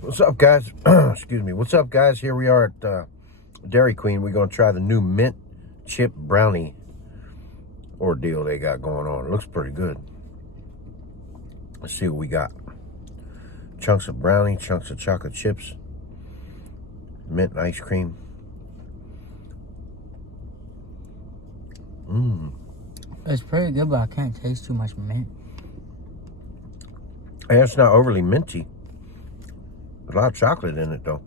What's up, guys? Excuse me. What's up, guys? Here we are at Dairy Queen. We're going to try the new mint chip brownie ordeal they got going on. It looks pretty good. Let's see what we got. Chunks of brownie, chunks of chocolate chips, mint ice cream. It's pretty good, but I can't taste too much mint. And it's not overly minty. There's a lot of chocolate in it, though.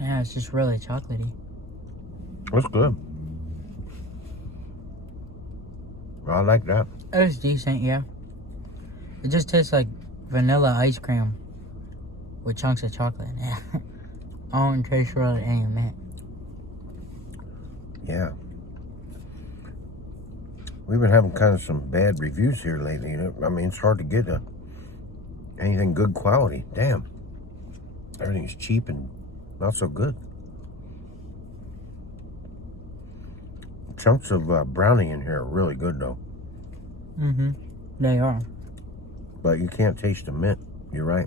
Yeah, it's just really chocolatey. That's good. I like that. It was decent, yeah. It just tastes like vanilla ice cream with chunks of chocolate in it. I don't taste really any mint. Yeah. We've been having kind of some bad reviews here lately. You know? I mean, it's hard to get anything good quality. Damn. Everything's cheap and not so good. Chunks of brownie in here are really good, though. Mm-hmm. They are. But you can't taste the mint. You're right.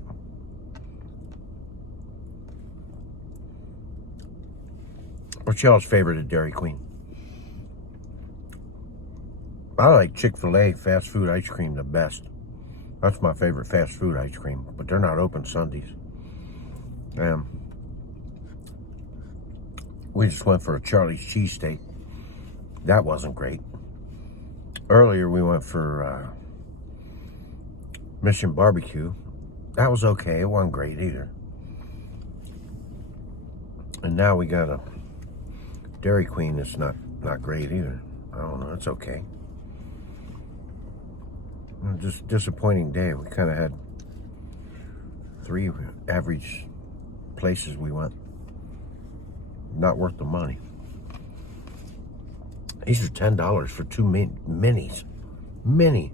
What's y'all's favorite at Dairy Queen? I like Chick-fil-A fast food ice cream the best. That's my favorite fast food ice cream. But they're not open Sundays. We just went for a Charlie's cheesesteak. That wasn't great. Earlier we went for Mission Barbecue. That was okay. It wasn't great either. And now we got a Dairy Queen that's not great either. I don't know. It's okay. Just disappointing day. We kind of had 3 average places we went. Not worth the money. These are $10 for 2 minis. Mini.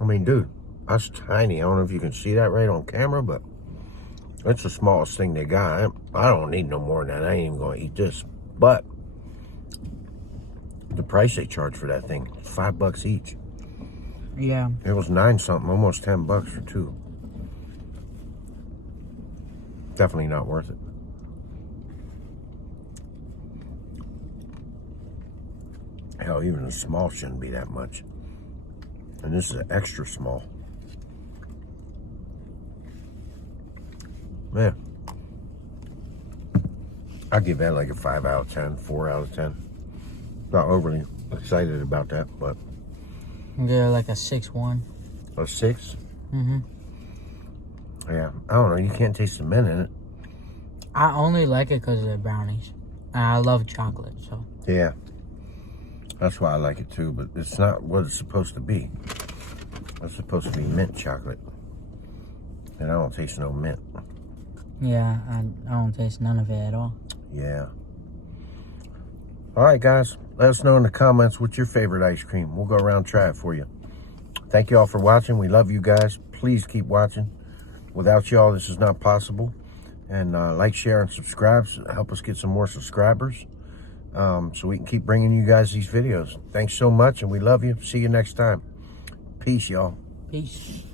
I mean, dude, that's tiny. I don't know if you can see that right on camera, but that's the smallest thing they got. I don't need no more than that. I ain't even going to eat this. But the price they charge for that thing, $5 each. Yeah. It was 9 something, almost $10 for 2. Definitely not worth it. Hell, even a small shouldn't be that much. And this is an extra small. Man. I'd give that like a 5 out of 10, 4 out of 10. Not overly excited about that, but. Yeah, like a 6-1. A 6? Mm-hmm. Yeah, I don't know. You can't taste the mint in it. I only like it because of the brownies. And I love chocolate, so. Yeah. That's why I like it too, but it's not what it's supposed to be. It's supposed to be mint chocolate. And I don't taste no mint. Yeah, I don't taste none of it at all. Yeah. All right, guys. Let us know in the comments what's your favorite ice cream. We'll go around and try it for you. Thank you all for watching. We love you guys. Please keep watching. Without y'all, this is not possible. And like, share, and subscribe. Help us get some more subscribers. So we can keep bringing you guys these videos. Thanks so much, and we love you. See you next time. Peace, y'all. Peace.